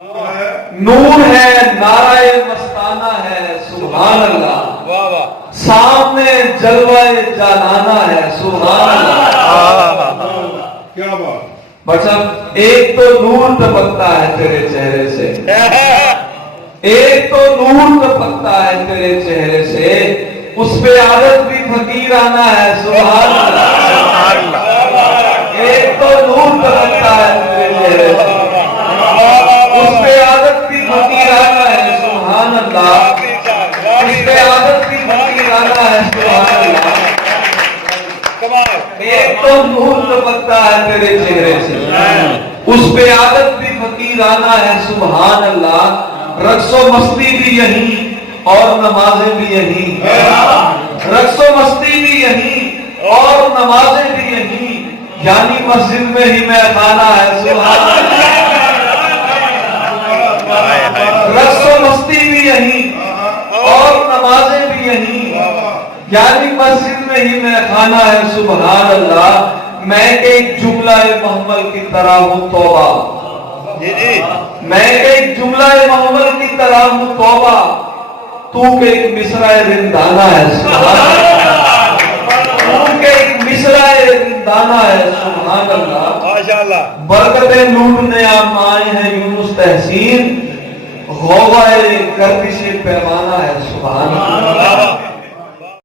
نور ہے، نعرہ مستانہ ہے، سبحان اللہ، واہ واہ، سامنے جلوہ جانانہ ہے، سبحان اللہ، کیا بات. بچہ ایک تو نور ٹپکتا ہے تیرے چہرے سے، ایک تو نور ٹپکتا ہے تیرے چہرے سے، اس پہ عادت بھی فقیرانہ ہے، سبحان اللہ، ایک تو نور ٹپکتا ہے تیرے چہرے سے، اس پہ عادت بھی فقیرانہ ہے، سبحان اللہ، اس پہ عادت بھی فقیرانہ ہے، سبحان اللہ، ایک تو نور ٹپکتا ہے تیرے چہرے سے، اس پہ عادت بھی فقیرانہ ہے، سبحان اللہ، رقص و مستی بھی یہی اور نمازیں بھی یہی، رقص و مستی بھی یہی اور نمازیں بھی یہی، یعنی مسجد میں ہی میں خانہ ہے، سبحان اللہ، رقص و مستی بھی یہی اور نمازیں بھی یہی، یعنی مسجد میں ہی میں خانہ ہے، سبحان اللہ، میں ایک جملہ محمل کی طرح ہوں توبہ، میں ایک جملہ محمل کی طرح ہوں توبہ، تو کہ ایک مصرع رندانہ ہے، سبحان اللہ، تو کہ ایک مصرع رندانہ ہے، سبحان اللہ، ماشاءاللہ، برکتیں لوٹنے آپ آئے ہیں یونس تحسین، غوغائے گردش پیمانہ ہے، سبحان اللہ،